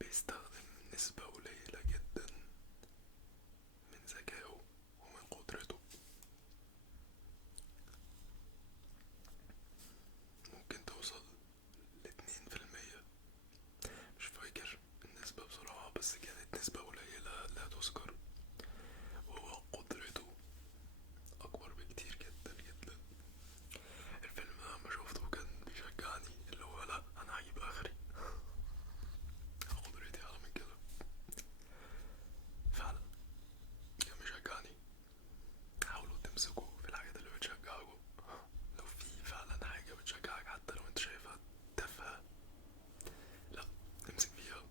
بيستخدم نسبة قليلة جدا من ذكائه ومن قدرته. ممكن توصل ل2%. مش فاكر النسبة بصراحة، بس كانت نسبة قليلة لا تذكر. وهو قدرته أكبر بكتير جدا جدا. الفيلم ده لما شوفته كان بيشجعني، اللي هو لأ أنا هجيب آخري، قدرتي أعلى من كده. فعلا كان بيشجعني. حاولوا تمسكوا في الحاجات اللي بتشجعكوا. لو في فعلا حاجة بتشجعك حتى لو انت شايفها تافهة، لا امسك فيها.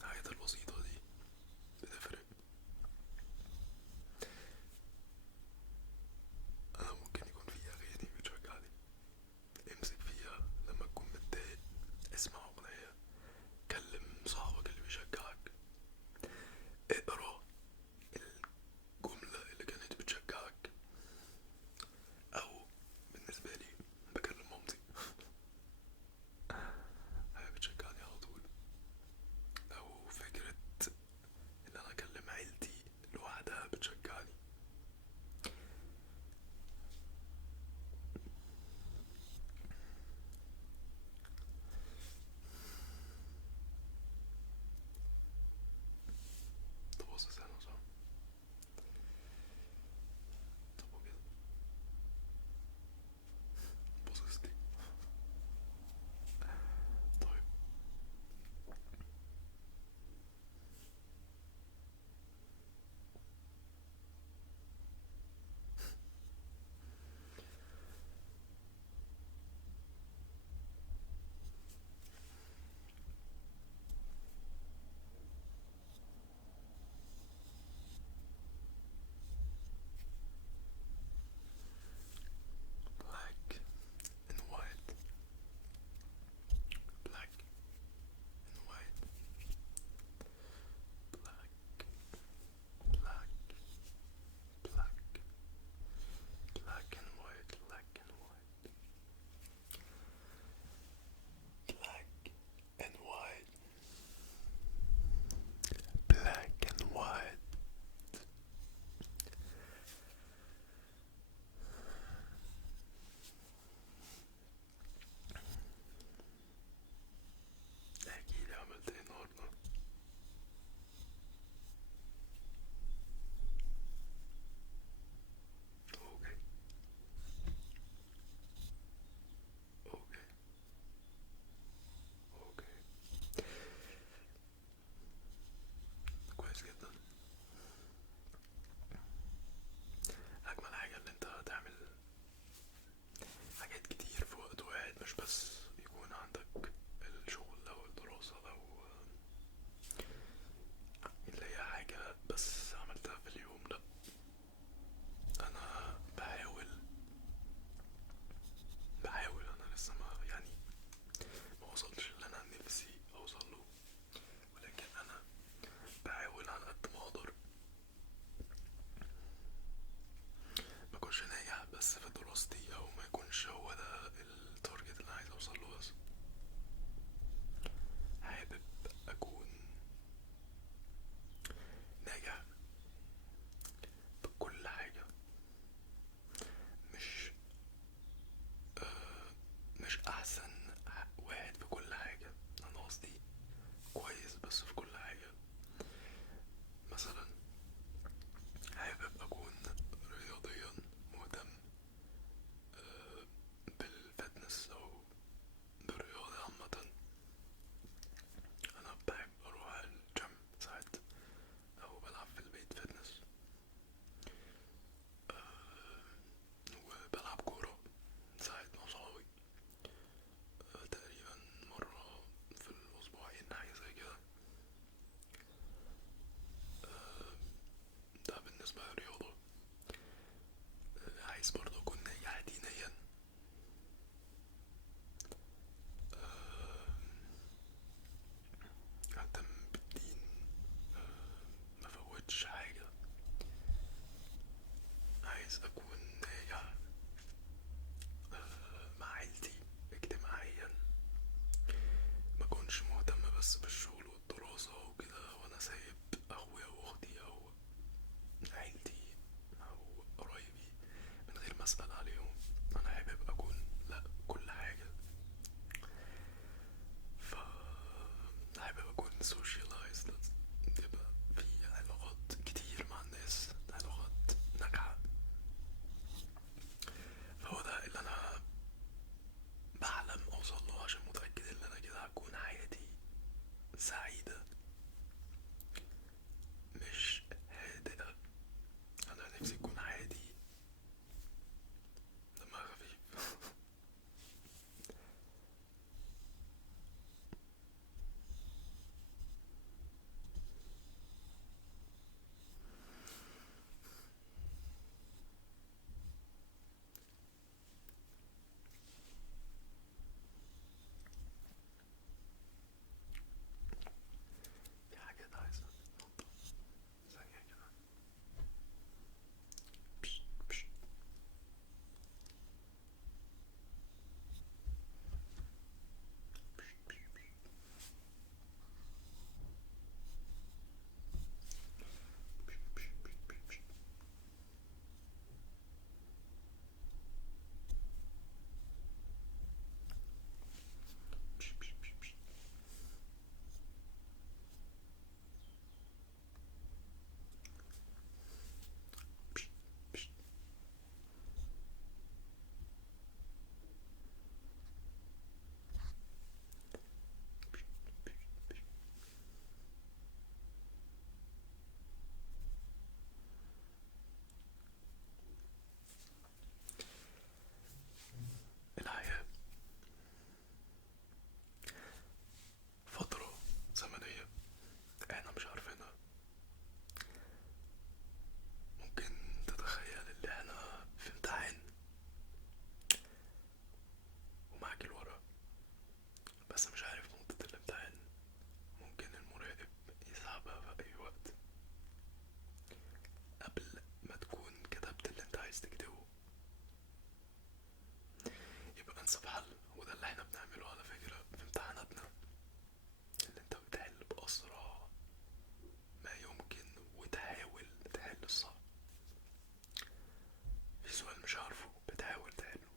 الحاجات البسيطة دي بتفرق. أنا ممكن يكون في أغاني بتشجعني، امسك فيها. لما تكون متضايق اسمع أغنية، كلم صاحبك اللي بيشجعك، اقرا الجملة اللي كانت بتشجعك. أو بالنسبة لي بكلم مامتي هي بتشجعني على طول. أو فكرة إن أنا أكلم عيلتي لوحدها بتشجعني. طب بص أنا صح. طب وكده بص دي. طيب black and white. Black and white. Black. Black. Black. Black and white. Black and white. Black and white. Black and white. احكيلي عملت ايه النهاردة. اوكي. اوكي. اوكي. كويس جدا. اجمل حاجة ان انت تعمل حاجات كتير في وقت واحد، مش بس يكون عندك الشغل او الدراسة او اللي هي حاجة بس عملتها في اليوم. لا، انا بحاول انا لسه ما وصلتش اللي انا نفسي اوصله، ولكن انا بحاول على قد ما اقدر ما اكونش ناجح بس في دراستي، او ما يكونش هو ده التارجت اللي عايز اوصله، بس حابب اكون ناجح بكل حاجة. مش مش احسن واحد في كل حاجة، انا قصدي كويس بس في كل حاجة. مثلا حابب اكون رياضيا مهتم بالفتنس او بالرياضة عامة. انا بحب اروح الجيم ساعات، او بلعب في البيت فتنس، وبلعب كورة ساعات مع صحابي. تقريبا مرة في الأسبوعين حاجة زي كده. ده بالنسبة للرياضة. عايز برضه أكون ناجح دينيا. أهتم بالدين، مفوتش حاجة. عايز أكون ناجح مع عيلتي اجتماعيا، مكونش مهتم بس بالشغل والدراسة لما اسأل عليهم انا حابب اكون لا كل حاجة. ف حابب اكون socialized، يبقى في علاقات كتير مع الناس، علاقات ناجحة. فهو ده اللي انا بحلم اوصل له، عشان متأكد ان انا كده هكون حياتي سعيدة مش هادئة. انا نفسي تكون حياتي دمها خفيف. في حاجات عايزة ننضف ثانية كده. بش بش بش بش بش بش بش بش بش بش بش بش بش. بش بش بش بش بش. الحياة فترة زمنية احنا مش عارفينها. ممكن تتخيل ان احنا في امتحان ومعاك الورق، بس مش عارف نقطة الامتحان. ممكن المراقب يسحبها في اي وقت قبل ما تكون كتبت اللي انت عايز تكتبه. يبقى انسب حل، وده اللي احنا بنعمله على فكرة في امتحاناتنا، اللي انت بتحل بأسرع ما يمكن وتحاول تحل الصح. في سؤال مش عارفه بتحاول تحله.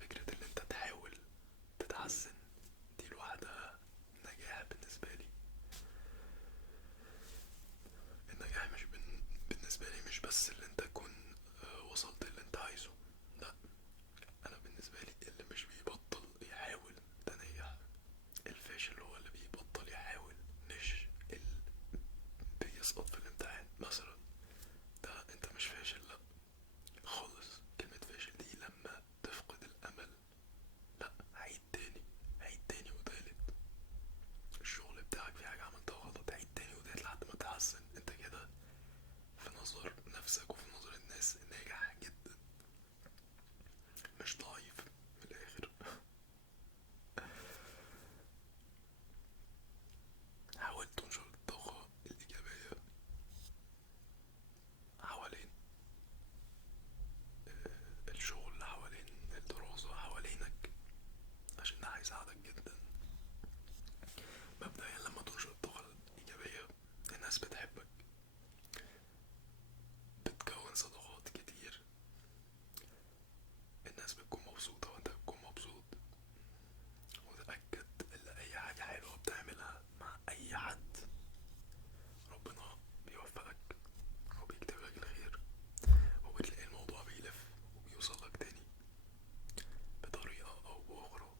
فكرة اللي انت تحاول تتحسن دي لوحدها نجاح بالنسبة لي. النجاح مش بالنسبة لي مش بس اللي انت تكون وصلت اللي انت عايزه، لا. انا بالنسبة لي اللي مش بيبطل يحاول ده نجاح. الفاشل هو اللي بيبطل يحاول، مش اللي بيسقط في الامتحان مثلا. ده انت مش فاشل، لا خالص. كلمة فاشل دي لما تفقد الامل. لا، عيد تاني، عيد تاني وتالت. الشغل بتاعك في حاجة عملتها غلط، عيد تاني وتالت لحد ما تحسن. انت كده في نظر نفسك وفي نظر الناس ناجح جدا، مش ضعيف من الاخر. حاول تنشر الطاقة الإيجابية حوالين الشغل، حوالين الدراسة، حوالينك، عشان ده هيساعدك جدا. مبدئيا لما تنشر الطاقة الإيجابية الناس بتحبك، بتكون صداقات كتير، الناس بتكون مبسوطة وانت بتكون مبسوط. وتأكد ان اي حاجة حلوة بتعملها مع اي حد ربنا بيوفقك وبيكتب لك الخير، وبتلاقي الموضوع بيلف وبيوصل لك تاني بطريقة او باخرى.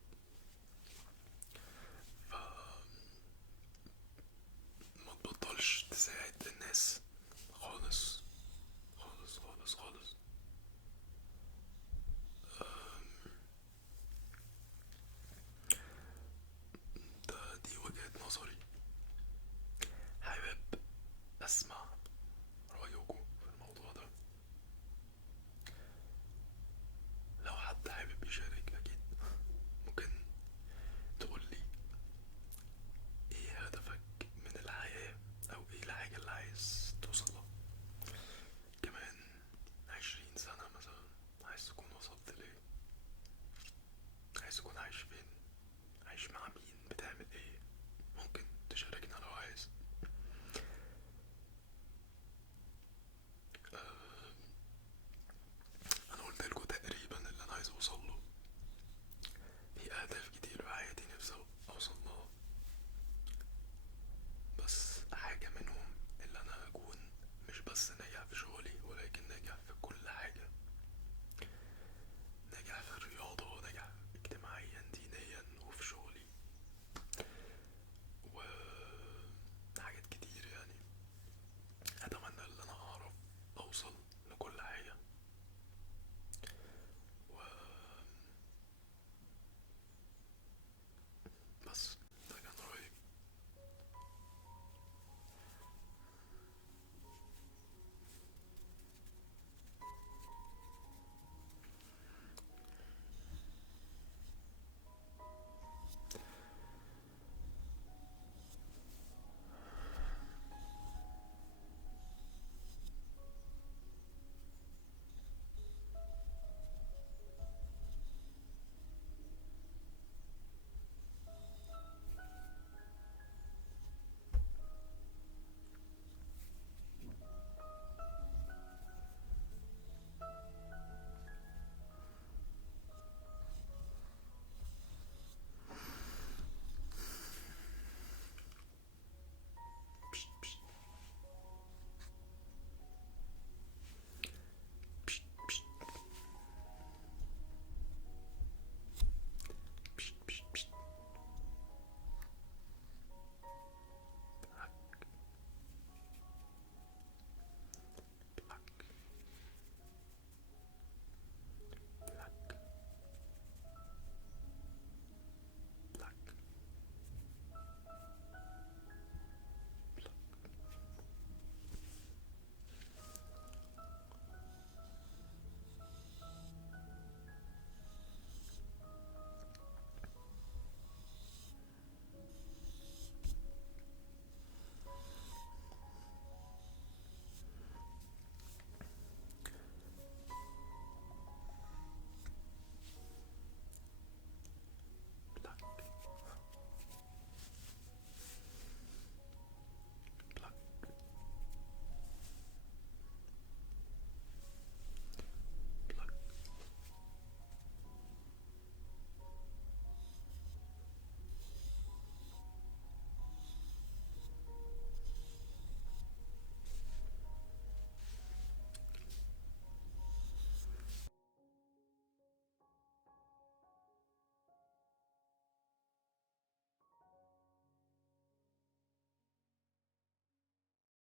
فما تبطلش تساعد الناس